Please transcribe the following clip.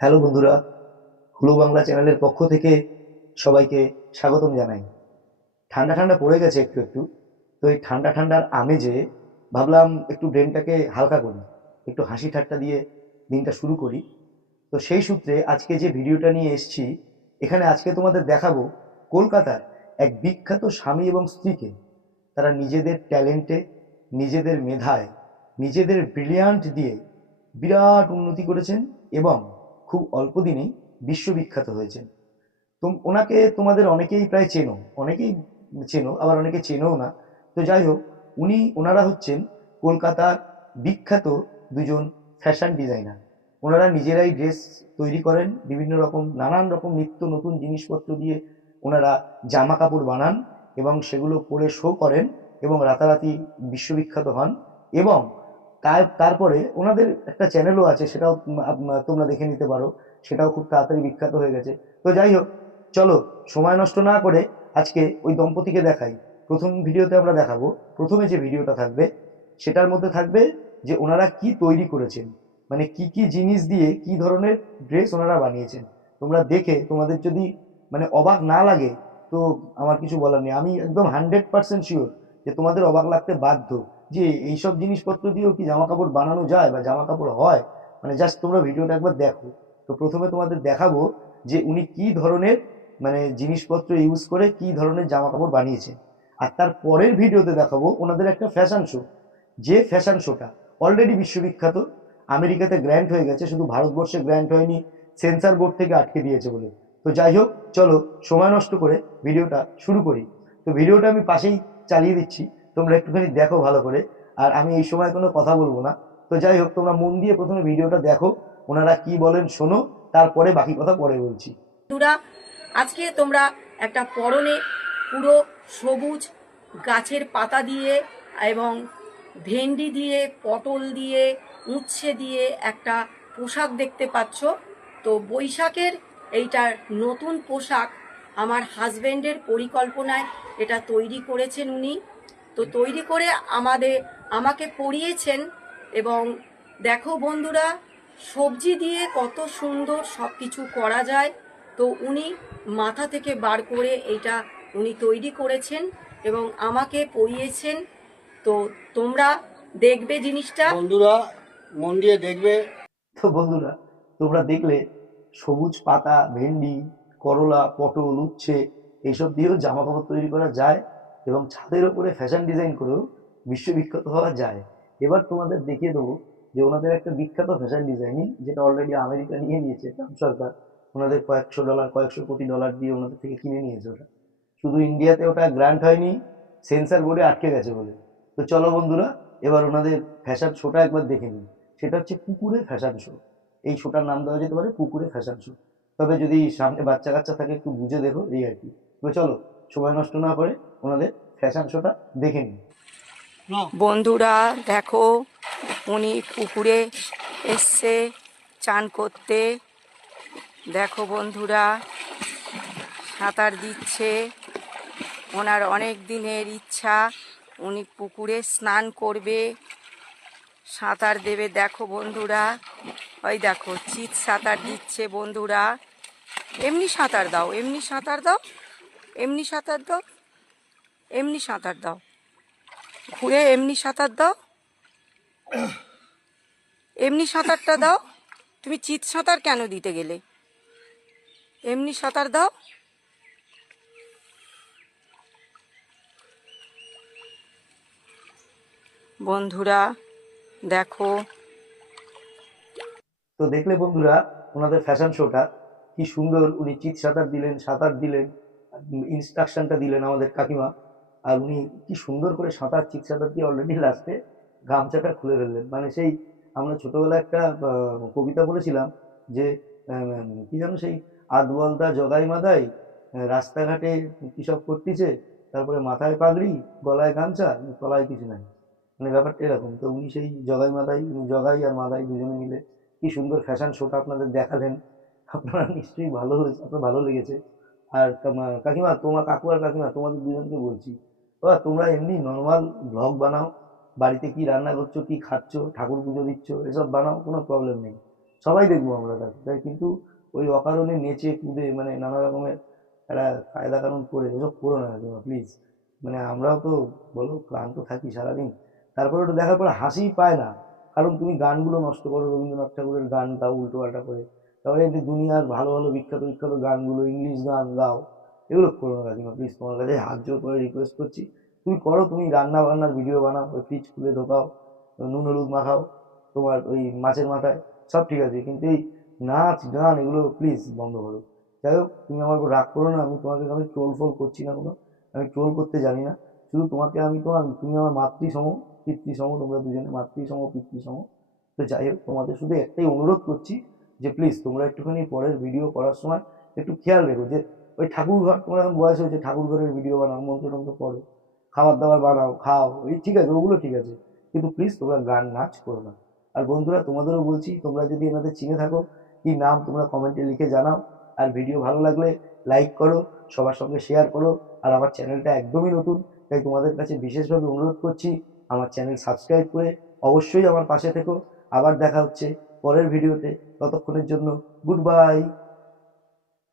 Hello বন্ধুরা, হুলো বাংলা চ্যানেলের পক্ষ থেকে সবাইকে স্বাগতম জানাই। ঠান্ডা ঠান্ডা পড়ে গেছে একটু একটু, তো এই ঠান্ডা ঠান্ডার আমেজে ভাবলাম একটু ব্রেনটাকে হালকা করি, একটু হাসি ঠাট্টা দিয়ে দিনটা শুরু করি। তো সেই সূত্রে আজকে যে ভিডিওটা নিয়ে এসেছি, এখানে আজকে তোমাদের দেখাবো কলকাতার এক বিখ্যাত স্বামী এবং স্ত্রীকে। তারা নিজেদের ট্যালেন্টে, নিজেদের মেধায়, নিজেদের ব্রিলিয়ান্ট দিয়ে বিরাট উন্নতি করেছেন এবং খুব অল্প দিনেই বিশ্ববিখ্যাত হয়েছেন তো ওনাকে তোমাদের অনেকেই প্রায় চেনো, অনেকেই চেনো, আবার অনেকে চেনেও না। তো যাই হোক, উনি, ওনারা হচ্ছেন কলকাতার বিখ্যাত দুজন ফ্যাশন ডিজাইনার। ওনারা নিজেরাই ড্রেস তৈরি করেন, বিভিন্ন রকম, নানান রকম নিত্য নতুন জিনিসপত্র দিয়ে ওনারা জামা কাপড় বানান এবং সেগুলো পরে শো করেন এবং রাতারাতি বিশ্ববিখ্যাত হন এবং তারপরে ওনাদের একটা চ্যানেলও আছে, সেটাও তোমরা দেখে নিতে পারো, সেটাও খুব তাড়াতাড়ি বিখ্যাত হয়ে গেছে। তো যাই হোক, চলো, সময় নষ্ট না করে আজকে ওই দম্পতিকে দেখাই। প্রথম ভিডিওতে আমরা দেখাবো, প্রথমে যে ভিডিওটা থাকবে, সেটার মধ্যে থাকবে যে ওনারা কি তৈরি করেছেন। মানে কি কি জিনিস দিয়ে কি ধরনের ড্রেস ওনারা বানিয়েছেন। তোমরা দেখে, তোমাদের যদি মানে অবাক না লাগে, তো আমার কিছু বলার নেই। আমি একদম হান্ড্রেড পার্সেন্ট শিওর যে তোমাদের অবাক লাগতে বাধ্য। যে এইসব জিনিসপত্র দিয়েও কি জামা কাপড় বানানো যায় বা জামা কাপড় হয়? মানে জাস্ট তোমরা ভিডিওটা একবার দেখো। তো প্রথমে তোমাদের দেখাবো যে উনি কি ধরনের মানে জিনিসপত্র ইউজ করে কি ধরনের জামা কাপড় বানিয়েছেন আর তার পরের ভিডিওতে দেখাবো ওনাদের একটা ফ্যাশন শো যে ফ্যাশন শোটা অলরেডি বিশ্ববিখ্যাত, আমেরিকাতে গ্র্যান্ড হয়ে গেছে, শুধু ভারতবর্ষে গ্র্যান্ড হয়নি সেন্সার বোর্ড থেকে আটকে দিয়েছে বলে। তো যাই হোক, চলো সময় নষ্ট করে ভিডিওটা শুরু করি। তো ভিডিওটা আমি পাশেই চালিয়ে দিচ্ছি। তোমরা একটুখানি দেখো ভালো করে। আর আমি এই সময় কোনো কথা বলব না। তো যাই হোক, তোমরা মন দিয়ে প্রথমে ভিডিওটা দেখো, ওনারা কি বলেন শোনো, তারপরে বাকি কথা পরে বলছি। আজকে তোমরা একটা পরনে পুরো সবুজ গাছের পাতা দিয়ে এবং ভেন্ডি দিয়ে, পটল দিয়ে, উচ্ছে দিয়ে একটা পোশাক দেখতে পাচ্ছ। তো বৈশাখের এইটার নতুন পোশাক আমার হাজবেন্ডের পরিকল্পনায় এটা তৈরি করেছেন উনি। তো তৈরি করে আমাদের আমাকে পরিয়েছেন এবং দেখো বন্ধুরা সবজি দিয়ে কত সুন্দর সব কিছু করা যায়। তো উনি মাথা থেকে বার করে এইটা উনি তৈরি করেছেন এবং আমাকে পরিয়েছেন। তো তোমরা দেখবে জিনিসটা। বন্ধুরা মন দিয়ে দেখবে। তো বন্ধুরা তোমরা দেখলে সবুজ পাতা ভেন্ডি করলা পটল উচ্ছে এইসব দিয়েও জামা কাপড় তৈরি করা যায়। এবং ছাদের ওপরে ফ্যাশন ডিজাইন করেও বিশ্ববিখ্যাত হওয়া যায়। এবার তোমাদের দেখিয়ে দেবো যে ওনাদের একটা বিখ্যাত ফ্যাশন ডিজাইনিং যেটা অলরেডি আমেরিকা নিয়ে নিয়েছে ট্রাম্প সরকার। ওনাদের কয়েকশো ডলার কয়েকশো কোটি ডলার দিয়ে ওনাদের থেকে কিনে নিয়েছে ওটা। শুধু ইন্ডিয়াতে ওটা গ্র্যান্ট হয়নি সেন্সার বোর্ডে আটকে গেছে বলে। তো চলো বন্ধুরা, এবার ওনাদের ফ্যাশন শোটা একবার দেখে নিই। সেটা হচ্ছে পুকুরে ফ্যাশন শো এই শোটার নাম দেওয়া যেতে পারে পুকুরে ফ্যাশন শো তবে যদি সামনে বাচ্চা কাচ্চা থাকে, একটু বুঝে দেখো এই আর কি। চলো সময় নষ্ট না করে ওনাদের ফ্যাশন শোটা দেখে নিই বন্ধুরা, দেখো, উনি পুকুরে এসছে, চান করতে। দেখো বন্ধুরা, সাঁতার দিচ্ছে। ওনার অনেক দিনের ইচ্ছা, উনি পুকুরে স্নান করবে, সাঁতার দেবে। দেখো বন্ধুরা, ওই দেখো, চিত সাঁতার দিচ্ছে বন্ধুরা। এমনি সাঁতার দাও, এমনি সাঁতার দাও। এমনি সাঁতার দাও, এমনি সাঁতার দাও। ঘুরে এমনি সাঁতার দাও, এমনি সাঁতারটা দাও। তুমি চিত সাঁতার কেন দিতে গেলে? এমনি সাঁতার দাও। বন্ধুরা, দেখো। তো দেখলে বন্ধুরা, ওনাদের ফ্যাশন শোটা কি সুন্দর উনি চিৎ সাঁতার দিলেন সাঁতার দিলেন। ইনস্ট্রাকশনটা দিলেন আমাদের কাকিমা। আর উনি কি সুন্দর করে সাঁতার চিৎ সাঁতার দিয়ে অলরেডি লাস্টে গামছাটা খুলে ফেললেন। মানে সেই আমরা ছোটবেলায় একটা কবিতা বলেছিলাম যে কি যেন সেই আধ বলদা জগাই মাদাই রাস্তাঘাটে কি সব করতেছে, তারপরে মাথায় পাগড়ি, গলায় গামছা তলায় কিছু নাই। মানে ব্যাপারটা এরকম। তো উনি সেই জগাই মাদাই জগাই আর মাদাই দুজনে মিলে কি সুন্দর ফ্যাশন শোটা আপনাদের দেখালেন। আপনারা নিশ্চয়ই ভালো হয়েছে, আপনার ভালো লেগেছে। আর কাকিমা, তোমার কাকু আর কাকিমা, তোমাদের দুজনকে বলছি বাবা তোমরা এমনি নর্মাল ব্লগ বানাও, বাড়িতে কি রান্না করছ, কি খাচ্ছো, ঠাকুর পুজো দিচ্ছ, এসব বানাও, কোনো প্রবলেম নেই। সবাই দেখব আমরা তাই কিন্তু ওই অকারণে নেচে, কুদে মানে নানা রকমের একটা কায়দা কানুন করে এসব করো না তোমরা প্লিজ মানে আমরাও তো, বলো, ক্লান্ত থাকি সারাদিন। তারপরে ওটা দেখার পর হাসি পায় না। কারণ তুমি গানগুলো নষ্ট করো রবীন্দ্রনাথ ঠাকুরের গান গাও উল্টো পাল্টা করে। তারপরে এমনি দুনিয়ার ভালো ভালো বিখ্যাত বিখ্যাত গানগুলো ইংলিশ গান গাও, এগুলো করো না কাকিমা প্লিজ তোমার কাছে হাত জোর করে রিকোয়েস্ট করছি। তুমি করো, তুমি রান্না বান্নার ভিডিও বানাও, ওই ফ্রিজ খুলে ঢোকাও নুন হলুদ মাখাও, তোমার ওই মাছের মাথায়, সব ঠিক আছে। কিন্তু এই নাচ, গান এগুলো প্লিজ বন্ধ করো। যাই হোক, তুমি আমার উপর রাগ করো না, আমি তোমাকে আমি ট্রোল ফোল করছি না কোনো। আমি ট্রোল করতে জানি না। শুধু তোমাকে আমি তোমার, তুমি আমার মাতৃসম, পিতৃসম, তোমরা দুজনে মাতৃসম, পিতৃসম। তো যাই হোক, তোমাদের শুধু একটাই অনুরোধ করছি যে প্লিজ তোমরা একটুখানি পরের ভিডিও করার সময় একটু খেয়াল রেখো যে ওই ঠাকুর ঘর তোমার এখন বয়স হয়েছে ঠাকুর ঘরের ভিডিও বানাও, মন্ত্র টন্ত্র পড়ো, খাবার দাবার বানাও, খাও, এই ঠিক আছে, ওগুলো ঠিক আছে, কিন্তু প্লিজ তোমরা গান নাচ করো না। আর বন্ধুরা, তোমাদেরও বলছি, তোমরা যদি এনাদের চিনে থাকো কি নাম তোমরা কমেন্টে লিখে জানাও, আর ভিডিও ভালো লাগলে লাইক করো, সবার সঙ্গে শেয়ার করো, আর আমার চ্যানেলটা একদমই নতুন, তাই তোমাদের কাছে বিশেষভাবে অনুরোধ করছি, আমার চ্যানেল সাবস্ক্রাইব করে অবশ্যই আমার পাশে থেকো, আবার দেখা হচ্ছে পরের ভিডিওতে ততক্ষণের জন্য গুড বাই